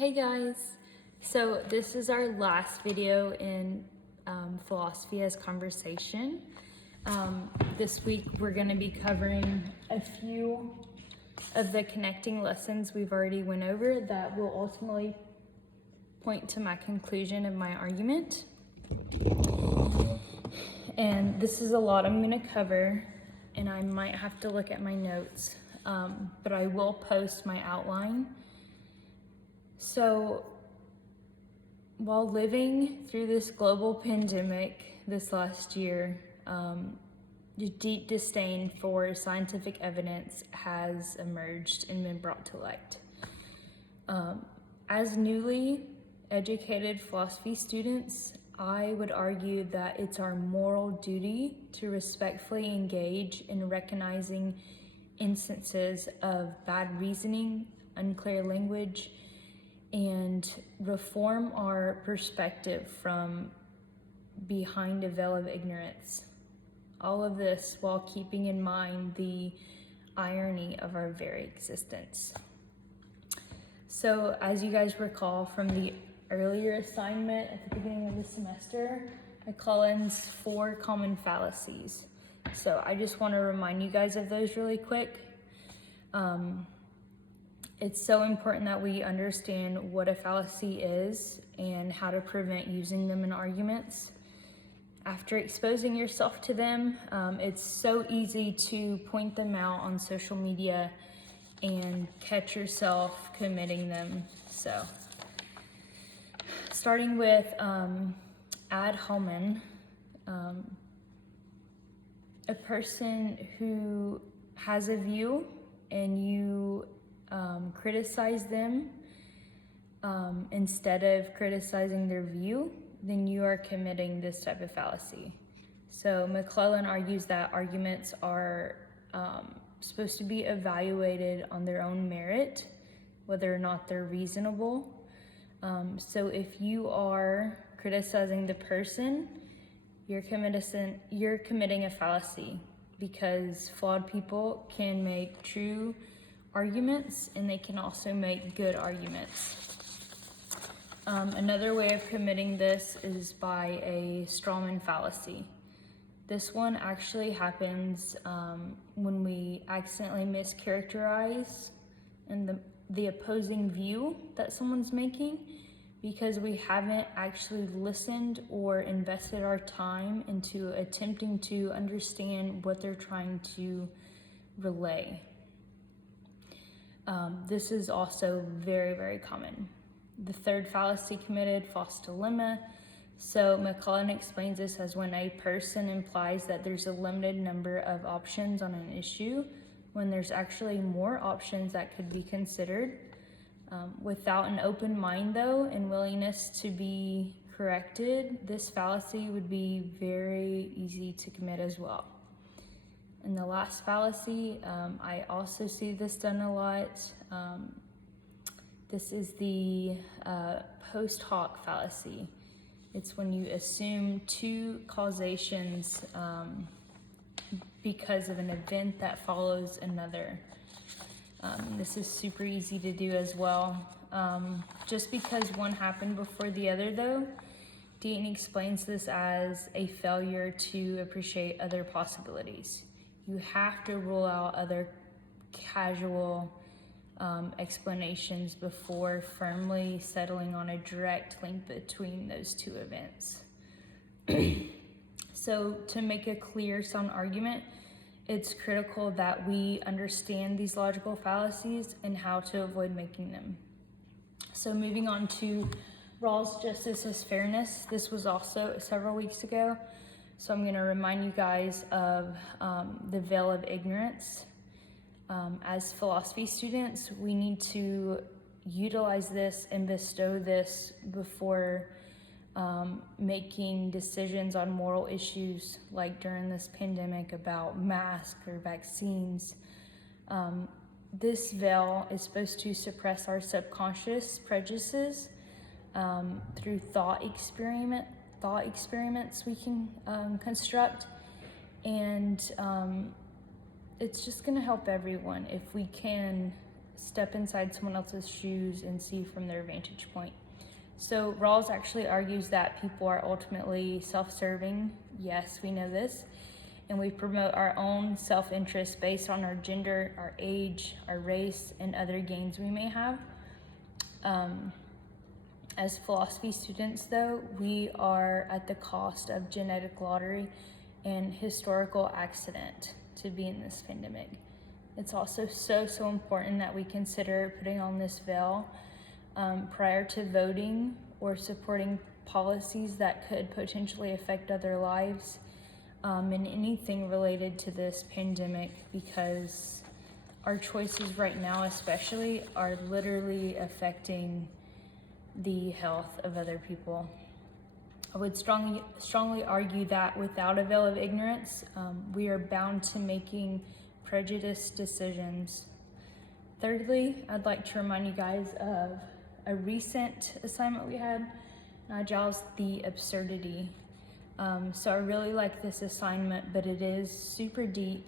Hey guys! So this is our last video in Philosophy as Conversation. This week we're going to be covering a few of the connecting lessons we've already went over that will ultimately point to my conclusion of my argument. And this is a lot I'm going to cover, and I might have to look at my notes, but I will post my outline. So, while living through this global pandemic this last year, deep disdain for scientific evidence has emerged and been brought to light. As newly educated philosophy students, I would argue that it's our moral duty to respectfully engage in recognizing instances of bad reasoning, unclear language, and reform our perspective from behind a veil of ignorance. All of this while keeping in mind the irony of our very existence. So, as you guys recall from the earlier assignment at the beginning of the semester, McClellan's 4 common fallacies. So I just want to remind you guys of those really quick. It's so important that we understand what a fallacy is and how to prevent using them in arguments. After exposing yourself to them, it's so easy to point them out on social media and catch yourself committing them. So, starting with ad hominem, a person who has a view and you criticize them instead of criticizing their view, then you are committing this type of fallacy. So McClellan argues that arguments are supposed to be evaluated on their own merit, whether or not they're reasonable. So if you are criticizing the person, you're committing a fallacy, because flawed people can make true arguments and they can also make good arguments. Another way of committing this is by a strawman fallacy. This one actually happens when we accidentally mischaracterize the opposing view that someone's making, because we haven't actually listened or invested our time into attempting to understand what they're trying to relay. This is also very, very common. The third fallacy committed, false dilemma. So McClellan explains this as when a person implies that there's a limited number of options on an issue, when there's actually more options that could be considered. Without an open mind, though, and willingness to be corrected, this fallacy would be very easy to commit as well. And the last fallacy, I also see this done a lot. This is the post hoc fallacy. It's when you assume two causations because of an event that follows another. This is super easy to do as well. Just because one happened before the other, though, Dean explains this as a failure to appreciate other possibilities. You have to rule out other casual explanations before firmly settling on a direct link between those two events. So, to make a clear, sound argument, it's critical that we understand these logical fallacies and how to avoid making them. So, moving on to Rawls' Justice as Fairness. This was also several weeks ago. So I'm going to remind you guys of the veil of ignorance. As philosophy students, we need to utilize this and bestow this before making decisions on moral issues, like during this pandemic about masks or vaccines. This veil is supposed to suppress our subconscious prejudices through thought experiments we can construct, and it's just going to help everyone if we can step inside someone else's shoes and see from their vantage point. So Rawls actually argues that people are ultimately self-serving. Yes, we know this. And we promote our own self-interest based on our gender, our age, our race, and other gains we may have. As philosophy students, though, we are at the cost of genetic lottery and historical accident to be in this pandemic. It's also so important that we consider putting on this veil prior to voting or supporting policies that could potentially affect other lives and anything related to this pandemic, because our choices right now especially are literally affecting the health of other people. I would strongly argue that without a veil of ignorance, we are bound to making prejudiced decisions. Thirdly, I'd like to remind you guys of a recent assignment we had, Nigel's The Absurdity. So I really like this assignment, but it is super deep,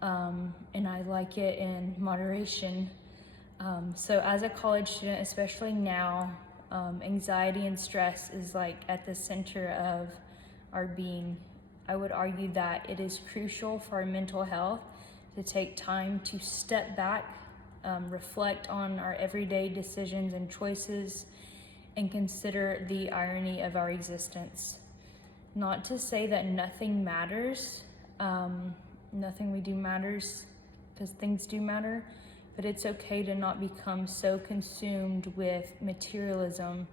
and I like it in moderation. So as a college student, especially now, anxiety and stress is like at the center of our being. I would argue that it is crucial for our mental health to take time to step back, reflect on our everyday decisions and choices, and consider the irony of our existence. Not to say that nothing matters, nothing we do matters, because things do matter, but it's okay to not become so consumed with materialism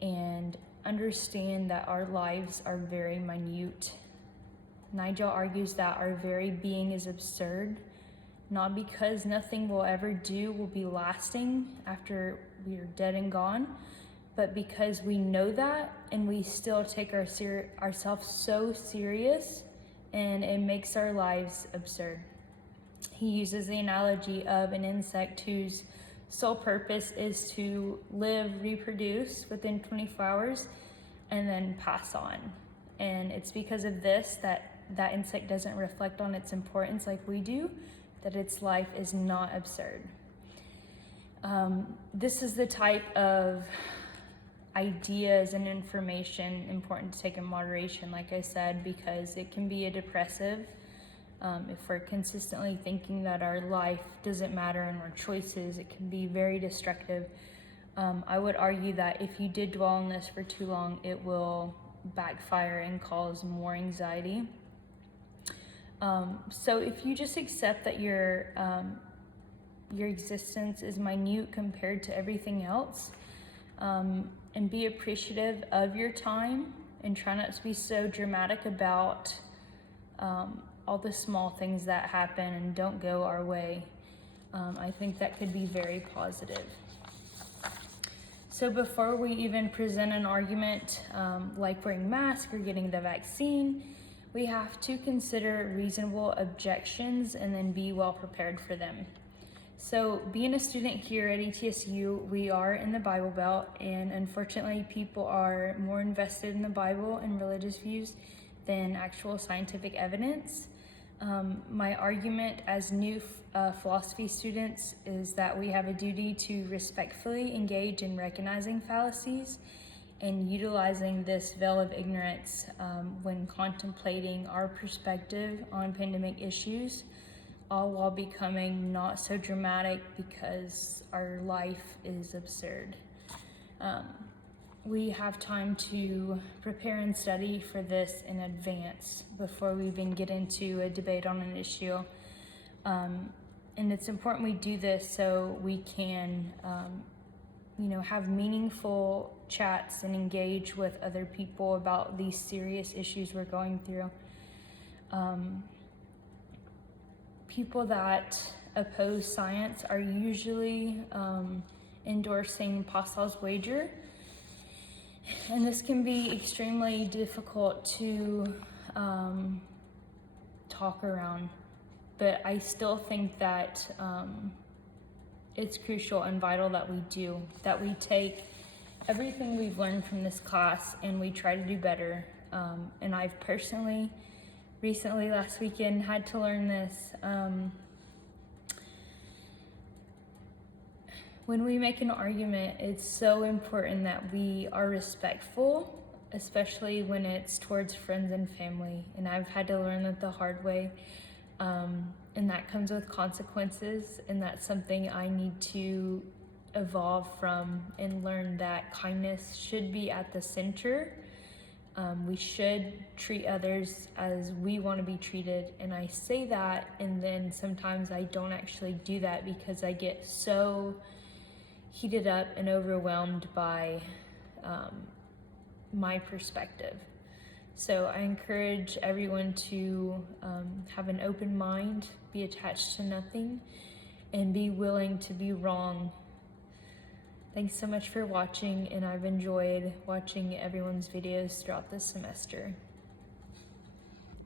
and understand that our lives are very minute. Nigel argues that our very being is absurd, not because nothing we'll ever do will be lasting after we are dead and gone, but because we know that and we still take ourselves so serious, and it makes our lives absurd. He uses the analogy of an insect whose sole purpose is to live, reproduce within 24 hours, and then pass on. And it's because of this that insect doesn't reflect on its importance like we do, that its life is not absurd. This is the type of ideas and information important to take in moderation, like I said, because it can be a depressive if we're consistently thinking that our life doesn't matter and our choices. It can be very destructive. I would argue that if you did dwell on this for too long, it will backfire and cause more anxiety. So if you just accept that your existence is minute compared to everything else, and be appreciative of your time, and try not to be so dramatic about all the small things that happen and don't go our way, I think that could be very positive. So before we even present an argument like wearing masks or getting the vaccine, we have to consider reasonable objections and then be well prepared for them. So being a student here at ETSU, we are in the Bible Belt, and unfortunately people are more invested in the Bible and religious views than actual scientific evidence. My argument as new philosophy students is that we have a duty to respectfully engage in recognizing fallacies and utilizing this veil of ignorance when contemplating our perspective on pandemic issues, all while becoming not so dramatic because our life is absurd. We have time to prepare and study for this in advance before we even get into a debate on an issue. And it's important we do this so we can, have meaningful chats and engage with other people about these serious issues we're going through. People that oppose science are usually endorsing Pascal's wager. And this can be extremely difficult to talk around, but I still think that it's crucial and vital that we take everything we've learned from this class and we try to do better. And I've personally, recently, last weekend, had to learn this. When we make an argument, it's so important that we are respectful, especially when it's towards friends and family. And I've had to learn that the hard way. And that comes with consequences. And that's something I need to evolve from and learn that kindness should be at the center. We should treat others as we want to be treated. And I say that, and then sometimes I don't actually do that because I get so heated up and overwhelmed by my perspective. So I encourage everyone to have an open mind, be attached to nothing, and be willing to be wrong. Thanks so much for watching, and I've enjoyed watching everyone's videos throughout this semester.